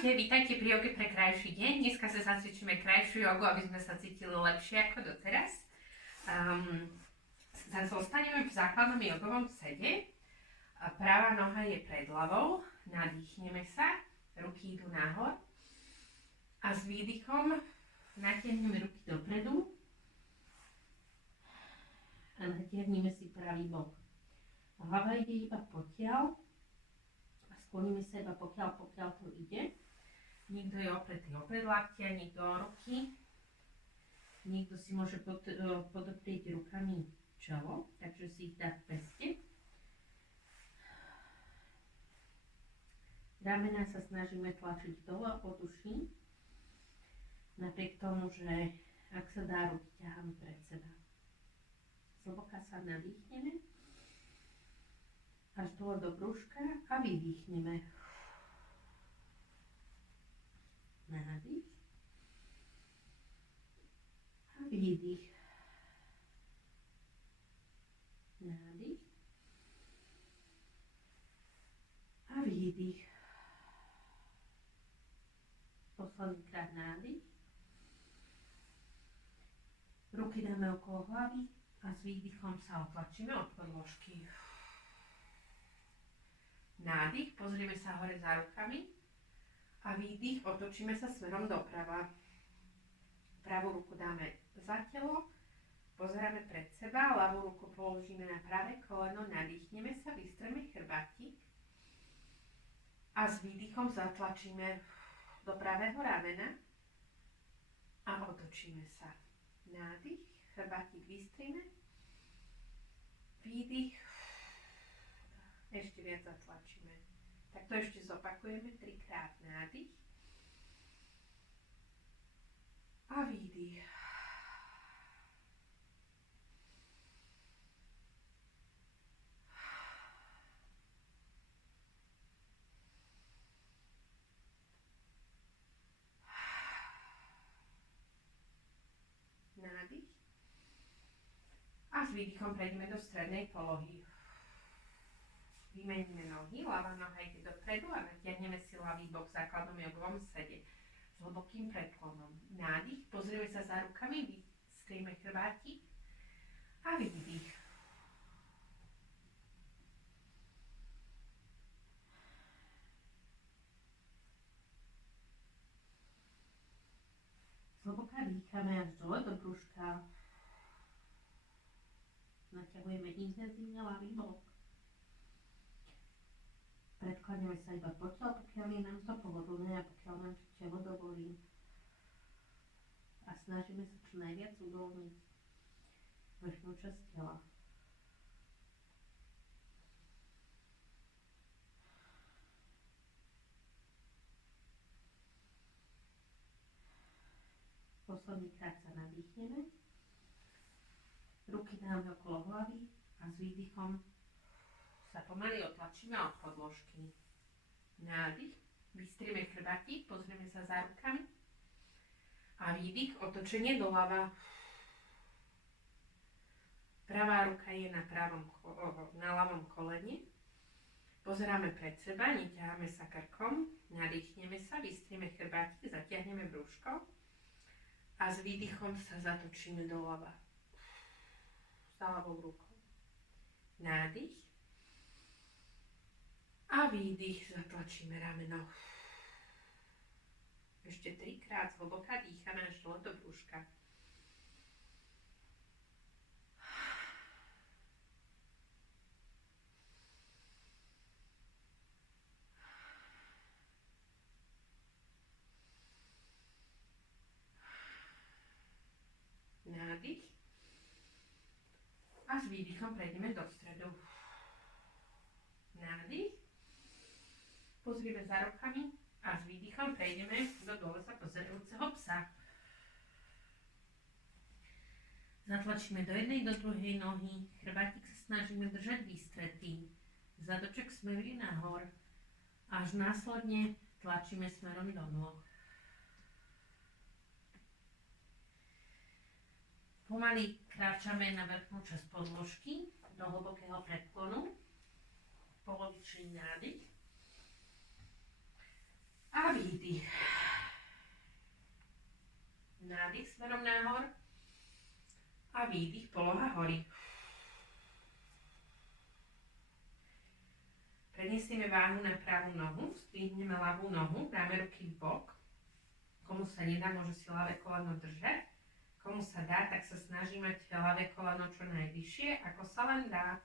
Ahojte, vítajte pri joge pre krajší deň. Dneska sa zacvičíme krajšiu jogu, aby sme sa cítili lepšie ako doteraz. Zostaneme v základnom jogovom sede. Pravá noha je pred ľavou, nadýchneme sa, ruky idú nahor a s výdychom natiahneme ruky dopredu a natiahneme si pravý bok. Hlava ide iba potiaľ. Skloníme sa iba pokiaľ to ide. Niekto je opretý o predlaktia, niekto o ruky. Niekto si môže podoprieť rukami čelo, takže si ich dá v peste. Ramena sa snažíme tlačiť dole od uší. Napriek tomu, že ak sa dá, ruky ťaháme pred seba. Zhlboka sa nadýchneme až dole do brúška a vydýchneme. Nádych a výdych. Nádych a výdych. Posledný krát nádych. Ruky dáme okolo hlavy a s výdychom sa otlačíme od podložky. Nádych, pozrieme sa hore za rukami a výdych, otočíme sa smerom doprava. Pravú ruku dáme za telo, pozeráme pred seba, ľavú ruku položíme na pravé koleno, nadýchneme sa, vystreme chrbátik a s výdychom zatlačíme do pravého ramena a otočíme sa. Nádych, chrbátik vystreme, výdych, ešte viac zatlačíme. Tak to ešte zopakujeme 3-krát. Nádych a výdych. Nádych a s výdychom prejdeme do strednej polohy. Vymeníme nohy, ľavá noha ide dopredu a natiahneme si ľavý bok v základnom jogovom sede s hlbokým predklonom. Nádych, pozrieme sa za rukami, vystrieme chrbátik a výdych. Zhlboka dýchame až dole do brúška. Naťahujeme intenzívne ľavý bok. Predklaňujeme sa iba potiaľ, pokiaľ je nám to pohodlné a pokiaľ nám to telo dovolí. A snažíme sa čo najviac uvoľniť vrchnú časť tela. Posledný krát sa nadýchneme. Ruky dáme okolo hlavy a s výdychom sa pomaly otlačíme od podložky. Nádych, vystrieme chrbátik, pozrieme sa za rukami a výdych, otočenie doľava. Pravá ruka je na ľavom kolene. Pozeráme pred seba, neťaháme sa krkom, nadýchneme sa, vystrieme chrbátik, zatiahneme brúško a s výdychom sa zatočíme doľava. Za ľavou rukou. Nádych a výdych, zatlačíme rameno. Ešte 3-krát zhlboka dýchame až dole do brúška. Nádych a s výdychom prejdeme do stredu. Nádych. Pozrieme za rukami a s výdychom prejdeme do dole sa pozerajúceho psa. Zatlačíme do jednej, do druhej nohy. Chrbátik sa snažíme držať vystretý. Zadoček smeruje nahor. Až následne tlačíme smerom do nôh. Pomaly kráčame na vrchnú časť podložky do hlbokého predklonu. Polovičný nádych. A výdych. nádych smerom nahor a výdych, poloha hory. Preniesieme váhu na pravú nohu, zdvihneme ľavú nohu, dáme ruky v bok. Komu sa nedá, môže si ľavé koleno držať. Komu sa dá, tak sa snaží mať ľavé koleno čo najvyššie, ako sa len dá.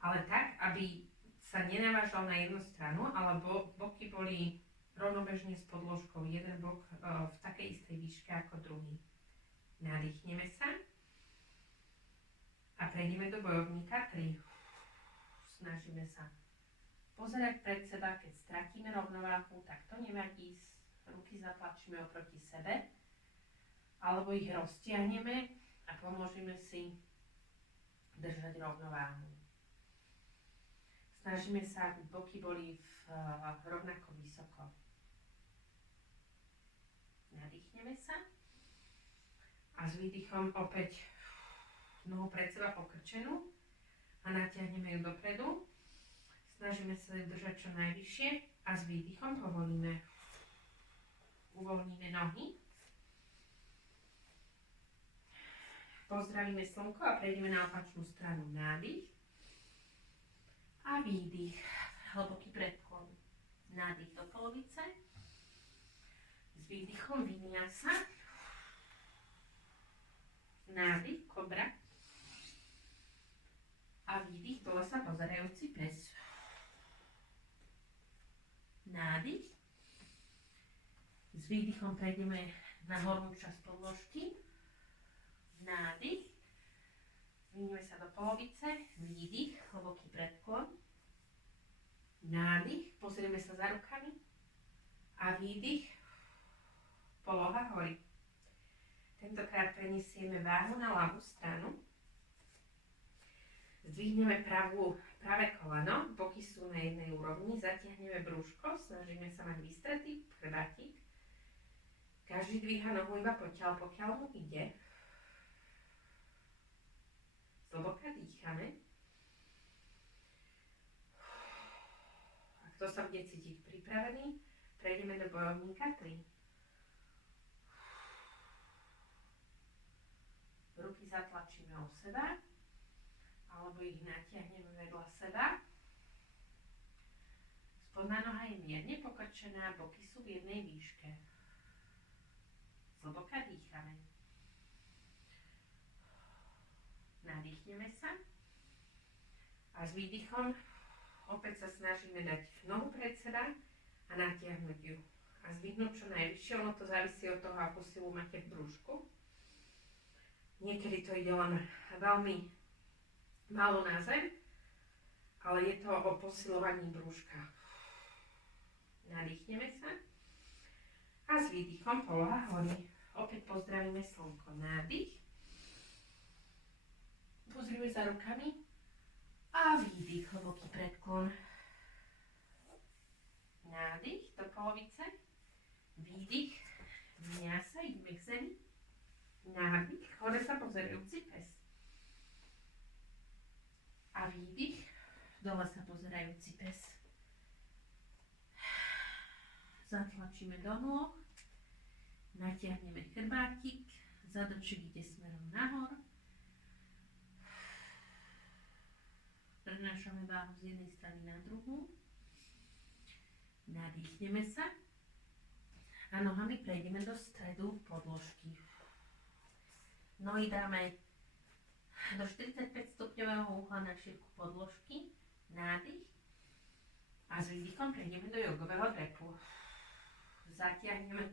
Ale tak, aby sa nenavážal na jednu stranu, alebo boky boli rovnobežne s podložkou. Jeden bok v takej istej výške ako druhý. Nadýchneme sa a prejdeme do bojovníka 3. Snažíme sa pozerať pred seba, keď stratíme rovnováhu, tak to nevadí, ruky zatlačíme oproti sebe, alebo ich roztiahneme a pomôžeme si držať rovnováhu. Snažíme sa, aby boky boli rovnako vysoko. Nadýchneme sa a s výdychom opäť nohu pred seba pokrčenú a natiahneme ju dopredu. Snažíme sa ju držať čo najvyššie a s výdychom povolíme. Uvoľníme nohy. Pozdravíme slnko a prejdeme na opačnú stranu. Nádych a výdych. Hlboký predklon. Nádych do polovice. S výdychom vyniasa. Nádych, kobra. A výdych, dole sa pozerajúci pes. Nádych. S výdychom prejdeme na hornú časť podložky. Nádych. Zvínime sa do polovice. Výdych, hlboký predklon. Nádych. Pozrieme sa za rukami. A výdych. Poloha hory. Tentokrát preniesieme váhu na ľavú stranu. Zdvihneme pravé koleno, boky sú na jednej úrovni, zatiahneme brúško, snažíme sa mať vystretý chrbátik. Každý dvíha nohu iba pokiaľ mu ide. Zhlboka dýchame. A kto sa bude cítiť pripravený, prejdeme do bojovníka 3. Ruky zatlačíme o seba, alebo ich natiahneme vedľa seba. Spodná noha je mierne pokrčená, boky sú v jednej výške. Zhlboka dýchame. Nadýchneme sa a s výdychom opäť sa snažíme dať nohu pred seba a natiahnuť ju. A zdvihnúť čo najvyššie, ono to závisí od toho, akú silu máte v brúšku. Niekedy to ide len veľmi málo na zem, ale je to o posilovaní brúška. Nadýchneme sa a s výdychom poloha hory. Opäť pozdravíme slnko. Nádych. Pozrieme za rukami a výdych, hlboký predklon. Nádych do polovice. Výdych. Vyňasa, ideme k zemi. Nádych, hore sa pozerajúci pes. A výdych, dole sa pozerajúci pes. Zatlačíme do nôh, natiahneme chrbátik, zadrček ide smerom nahor. Prenášame váhu z jednej strany na druhú. Nadýchneme sa a nohami prejdeme do stredu podložky. Nohy dáme do 45 stupňového uhla na šírku podložky. Nádych a s výdychom prejdeme do jogového drepu. Zatiahneme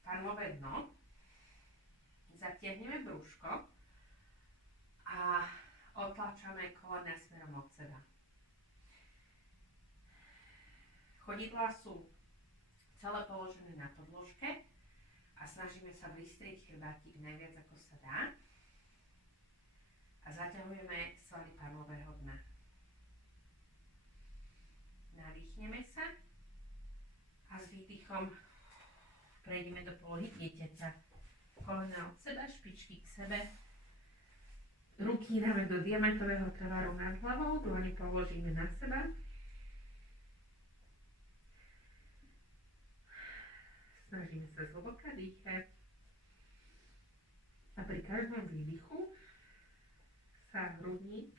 panvové dno, zatiahneme brúško a otlačame kolena smerom od seba. Chodidlá sú celé položené na podložke a snažíme sa vystrieť chrbátik najviac ako sa dá a zaťahujeme svaly panvového dna. Nadýchneme sa a s výdychom prejdeme do polohy dieťaťa. Kolena od seba, špičky k sebe. Ruky dáme do diamantového tvaru nad hlavou, dlane položíme na seba. Snažíme sa zhlboka dýchať. pri každom výdychu sa hrudník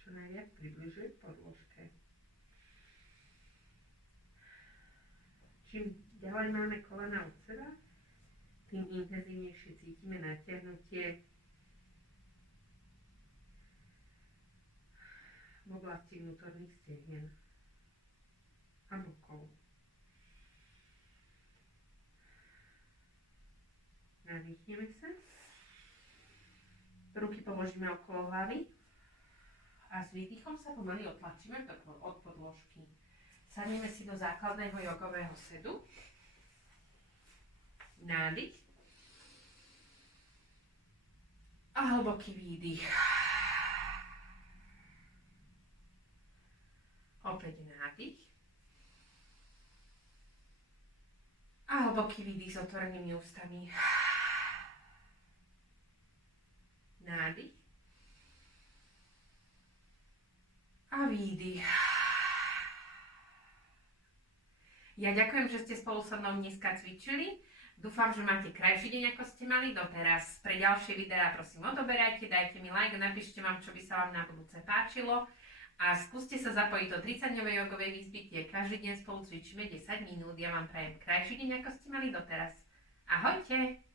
čo najviac približuje k podložke. Čím ďalej máme kolena od seba, tým intenzívnejšie cítime natiahnutie v oblasti vnútorných stehien a bokov. Nadýchneme sa. Ruky položíme okolo hlavy a s výdychom sa pomaly otlačíme od podložky. Sadneme si do základného jogového sedu. Nádych a hlboký výdych. Opäť nádych a hlboký výdych s otvorenými ústami. Nádych a výdych. Ja ďakujem, že ste spolu so mnou dneska cvičili. Dúfam, že máte krajší deň, ako ste mali doteraz. Pre ďalšie videá prosím odoberajte, dajte mi like, napíšte vám, čo by sa vám na budúce páčilo. A skúste sa zapojiť do 30-dňovej jogovej výzvy, kde každý deň spolu cvičíme 10 minút. Ja vám prajem krajší deň, ako ste mali doteraz. Ahojte!